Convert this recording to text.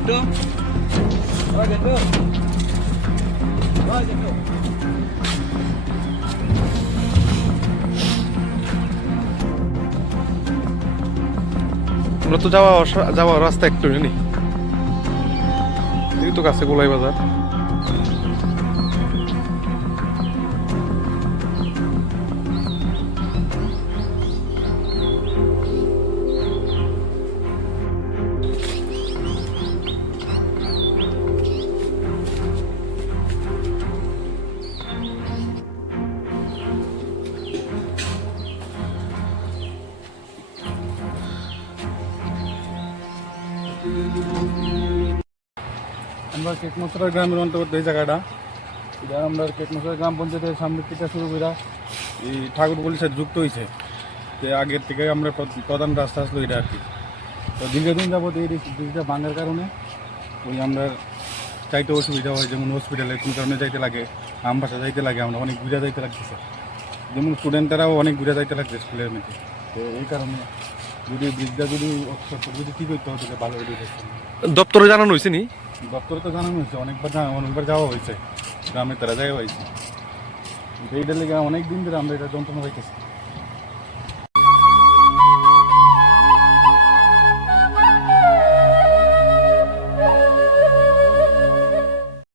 Gitu. Oh gitu. Oh gitu. আমরা তো যাওয়ার রাস্তা একটু নেই, এই তো কাছে গোলাই বাজার। আমরা কেকমসরা গ্রামের অন্তর্গত এই জায়গাটা, এটা আমরা কেকমসরা গ্রাম পঞ্চায়েতের সামনের থেকে শুরু করে এই ঠাকুরপল্লির সাথে যুক্ত হয়েছে। যে আগের থেকে আমরা প্রধান রাস্তা আসলো এটা আর কি। তো দীর্ঘদিন যাবত এই ব্রিজটা ভাঙার কারণে ওই আমরা চাইতে অসুবিধা হয়, যেমন হসপিটালে কোনো কারণে যাইতে লাগে, আমবাসা যাইতে লাগে, আমরা অনেক ঘুরে যাইতে লাগতেছে, যেমন স্টুডেন্টরাও অনেক ঘুরে যাইতে লাগছে স্কুলের মধ্যে। তো এই কারণে যদি ব্রিজটা যদি ঠিক হইতে হতো ভালো হইতে। দপ্তরে জানানো হয়েছে নি? দপ্তরে তো জানানো হয়েছে, অনেকবার যাওয়া হয়েছে, গ্রামের তারা যাওয়া হয়েছে। এইটার লেগে অনেক দিন ধরে আমরা এটা যন্ত্রণা পাইতেছি।